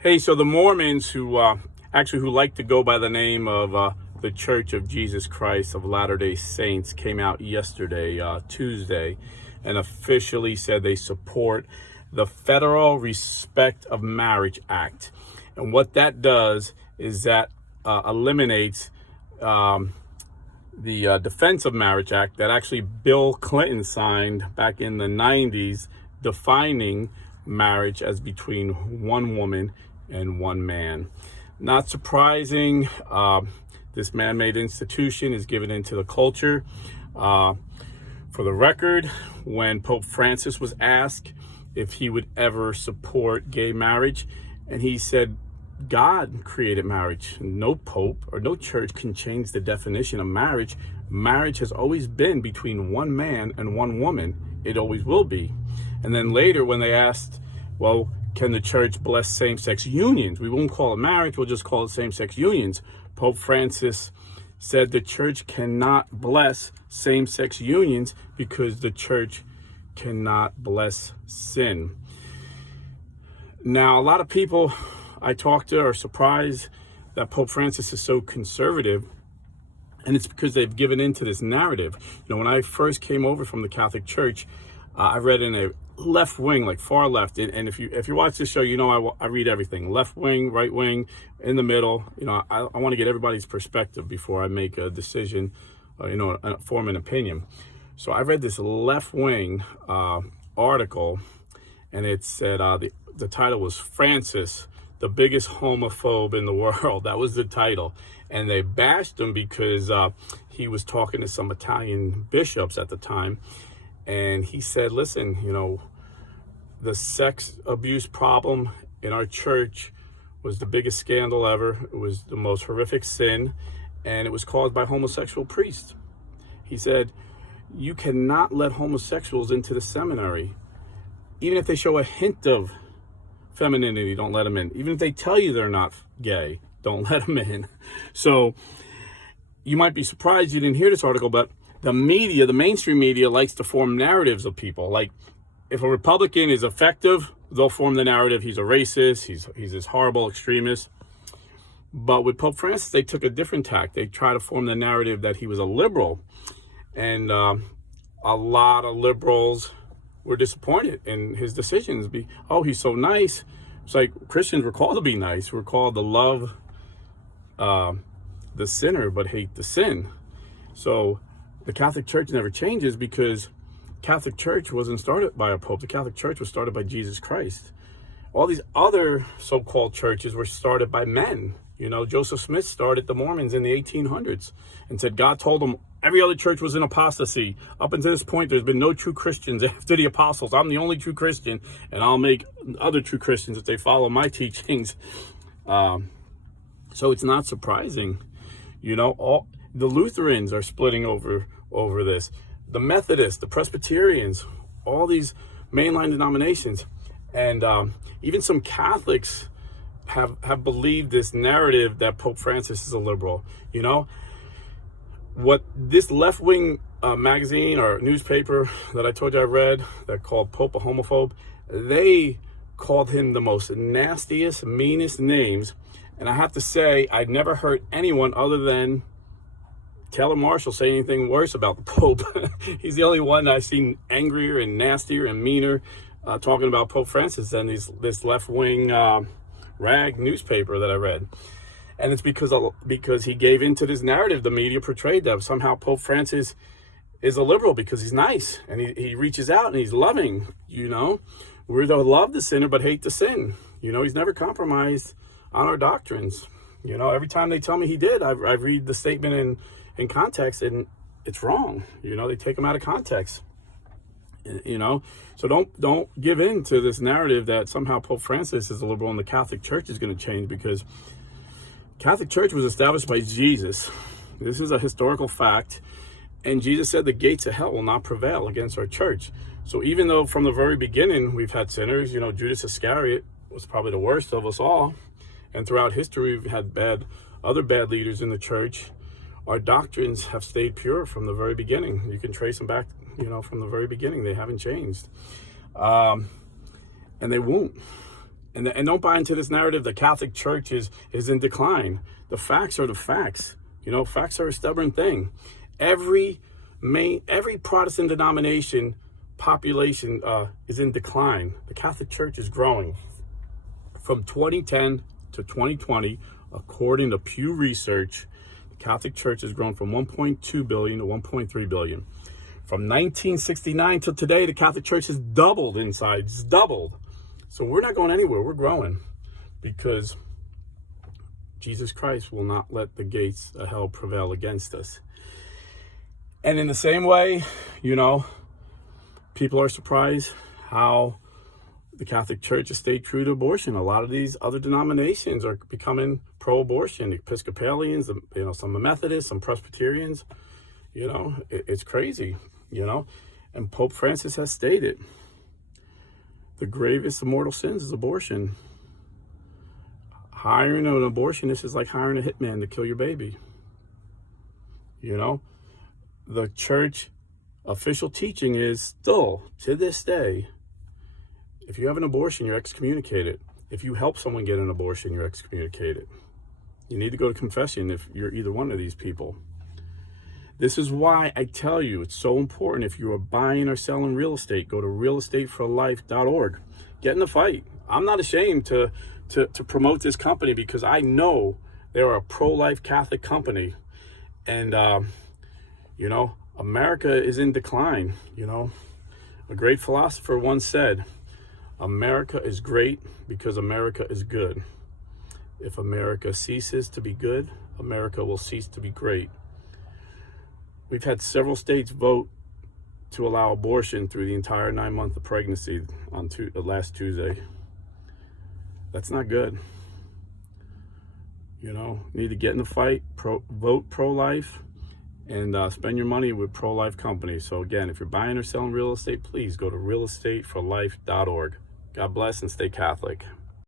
Hey, so the Mormons who like to go by the name of the Church of Jesus Christ of Latter-day Saints came out yesterday, Tuesday, and officially said they support the Federal Respect of Marriage Act. And what that does is that eliminates the Defense of Marriage Act that actually Bill Clinton signed back in the 90s, defining marriage as between one woman and one man. Not surprising, this man-made institution is given into the culture. For the record, when Pope Francis was asked if he would ever support gay marriage, and he said, God created marriage. No pope or no church can change the definition of marriage. Marriage has always been between one man and one woman. It always will be. And then later when they asked, well, can the church bless same-sex unions? We won't call it marriage, we'll just call it same-sex unions. Pope Francis said the church cannot bless same-sex unions because the church cannot bless sin. Now, a lot of people I talk to are surprised that Pope Francis is so conservative, and it's because they've given into this narrative. You know, when I first came over from the Catholic Church, I read in a left wing, like far left, and if you watch this show, you know I read everything, left wing, right wing, in the middle. You know, I want to get everybody's perspective before I make a decision, form an opinion. So I read this left wing article, and it said the title was Francis, the biggest homophobe in the world. That was the title. And they bashed him because he was talking to some Italian bishops at the time. And he said, listen, you know, the sex abuse problem in our church was the biggest scandal ever. It was the most horrific sin, and it was caused by homosexual priests. He said, you cannot let homosexuals into the seminary. Even if they show a hint of femininity, don't let them in. Even if they tell you they're not gay, don't let them in. So you might be surprised you didn't hear this article, but the media, the mainstream media, likes to form narratives of people. Like, if a Republican is effective, they'll form the narrative he's a racist, he's this horrible extremist. But with Pope Francis, they took a different tack. They tried to form the narrative that he was a liberal. And a lot of liberals were disappointed in his decisions. Oh, he's so nice. It's like Christians were called to be nice. We're called to love the sinner but hate the sin. So the Catholic Church never changes because Catholic Church wasn't started by a pope. The Catholic Church was started by Jesus Christ. All these other so-called churches were started by men. You know, Joseph Smith started the Mormons in the 1800s and said God told him every other church was in apostasy. Up until this point, there's been no true Christians after the apostles. I'm the only true Christian, and I'll make other true Christians if they follow my teachings. So it's not surprising. You know, all the Lutherans are splitting over this. The Methodists, the Presbyterians, all these mainline denominations, and even some Catholics have believed this narrative that Pope Francis is a liberal. You know, what this left-wing magazine or newspaper that I told you I read that called Pope a homophobe, they called him the most nastiest, meanest names. And I have to say, I've never heard anyone other than Taylor Marshall say anything worse about the Pope. He's the only one I've seen angrier and nastier and meaner talking about Pope Francis than this left-wing rag newspaper that I read. And it's because he gave into this narrative. The media portrayed that somehow Pope Francis is a liberal because he's nice and he reaches out and he's loving. You know, we're to love the sinner but hate the sin. You know, he's never compromised on our doctrines. You know, every time they tell me he did, I read the statement in context, and it's wrong. You know, they take them out of context. You know, so don't give in to this narrative that somehow Pope Francis is a liberal and the Catholic Church is going to change, because Catholic Church was established by Jesus. This is a historical fact, and Jesus said the gates of hell will not prevail against our church. So even though from the very beginning we've had sinners, you know, Judas Iscariot was probably the worst of us all, and throughout history we've had other bad leaders in the church, our doctrines have stayed pure from the very beginning. You can trace them back, you know, from the very beginning. They haven't changed. And they won't. And don't buy into this narrative. The Catholic Church is in decline. The facts are the facts. You know, facts are a stubborn thing. Every Protestant denomination population is in decline. The Catholic Church is growing. From 2010 to 2020, according to Pew Research, the Catholic Church has grown from 1.2 billion to 1.3 billion. From 1969 till today, the Catholic Church has doubled in size. It's doubled. So we're not going anywhere. We're growing because Jesus Christ will not let the gates of hell prevail against us. And in the same way, you know, people are surprised how the Catholic Church has stayed true to abortion. A lot of these other denominations are becoming pro-abortion. The Episcopalians, you know, some Methodists, some Presbyterians. You know, it's crazy, you know. And Pope Francis has stated, the gravest of mortal sins is abortion. Hiring an abortionist is like hiring a hitman to kill your baby. You know, the church official teaching is still, to this day, if you have an abortion, you're excommunicated. If you help someone get an abortion, you're excommunicated. You need to go to confession if you're either one of these people. This is why I tell you it's so important. If you are buying or selling real estate, go to realestateforlife.org. Get in the fight. I'm not ashamed to promote this company because I know they're a pro-life Catholic company. And, you know, America is in decline. You know, a great philosopher once said, America is great because America is good. If America ceases to be good, America will cease to be great. We've had several states vote to allow abortion through the entire 9 months of pregnancy on last Tuesday. That's not good. You know, you need to get in the fight, vote pro-life, and spend your money with pro-life companies. So again, if you're buying or selling real estate, please go to realestateforlife.org. God bless and stay Catholic.